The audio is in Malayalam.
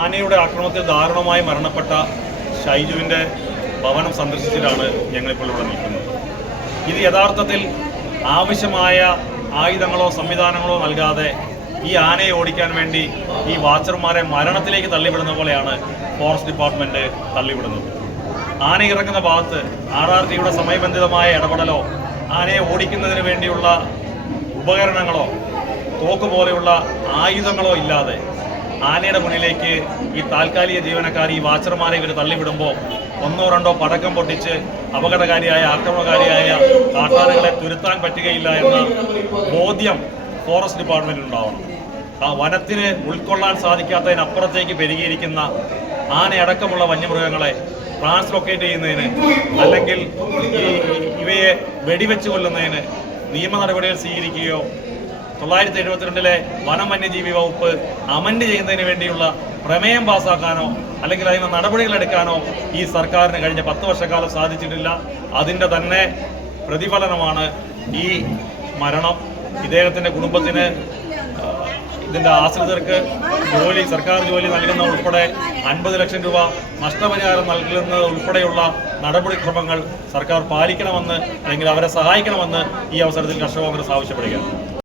ആനയുടെ ആക്രമണത്തിൽ ദാരുണമായി മരണപ്പെട്ട ഷൈജുവിൻ്റെ ഭവനം സന്ദർശിച്ചിട്ടാണ് ഞങ്ങളിപ്പോൾ ഇവിടെ നിൽക്കുന്നത്. ഇത് യഥാർത്ഥത്തിൽ ആവശ്യമായ ആയുധങ്ങളോ സംവിധാനങ്ങളോ നൽകാതെ ഈ ആനയെ ഓടിക്കാൻ വേണ്ടി ഈ വാച്ചർമാരെ മരണത്തിലേക്ക് തള്ളിവിടുന്ന പോലെയാണ് ഫോറസ്റ്റ് ഡിപ്പാർട്ട്മെൻറ്റ് തള്ളിവിടുന്നത്. ആന ഇറങ്ങുന്ന ഭാഗത്ത് RRTയുടെ സമയബന്ധിതമായ ഇടപെടലോ ആനയെ ഓടിക്കുന്നതിന് വേണ്ടിയുള്ള ഉപകരണങ്ങളോ തോക്ക് പോലെയുള്ള ആയുധങ്ങളോ ഇല്ലാതെ ആനയുടെ മുന്നിലേക്ക് ഈ താൽക്കാലിക ജീവനക്കാർ ഈ വാച്ചർമാരെ ഇവർ തള്ളിവിടുമ്പോൾ ഒന്നോ രണ്ടോ പടക്കം പൊട്ടിച്ച് അപകടകാരിയായ ആക്രമണകാരിയായ കാട്ടാനകളെ തുരുത്താൻ പറ്റുകയില്ല എന്ന ബോധ്യം ഫോറസ്റ്റ് ഡിപ്പാർട്ട്മെൻറ്റിന് ഉണ്ടാവണം. ആ വനത്തിന് ഉൾക്കൊള്ളാൻ സാധിക്കാത്തതിനപ്പുറത്തേക്ക് പെരുകിയിരിക്കുന്ന ആനയടക്കമുള്ള വന്യമൃഗങ്ങളെ ട്രാൻസ്ലൊക്കേറ്റ് ചെയ്യുന്നതിന് അല്ലെങ്കിൽ ഇവയെ വെടിവെച്ച് കൊല്ലുന്നതിന് നിയമ നടപടികൾ സ്വീകരിക്കുകയോ 972 വനം വന്യജീവി വകുപ്പ് അമൻഡ് ചെയ്യുന്നതിന് വേണ്ടിയുള്ള പ്രമേയം പാസ്സാക്കാനോ അല്ലെങ്കിൽ അതിന് നടപടികൾ എടുക്കാനോ ഈ സർക്കാരിന് കഴിഞ്ഞ 10 വർഷക്കാലം സാധിച്ചിട്ടില്ല. അതിൻ്റെ തന്നെ പ്രതിഫലനമാണ് ഈ മരണം. ഇദ്ദേഹത്തിൻ്റെ കുടുംബത്തിന്, ഇതിൻ്റെ ആശ്രിതർക്ക് സർക്കാർ ജോലി നൽകുന്ന ഉൾപ്പെടെ 50 ലക്ഷം രൂപ നഷ്ടപരിഹാരം നൽകുന്നത് ഉൾപ്പെടെയുള്ള നടപടിക്രമങ്ങൾ സർക്കാർ പാലിക്കണമെന്ന് അല്ലെങ്കിൽ അവരെ സഹായിക്കണമെന്ന് ഈ അവസരത്തിൽ കർഷക കോൺഗ്രസ് ആവശ്യപ്പെടുകയാണ്.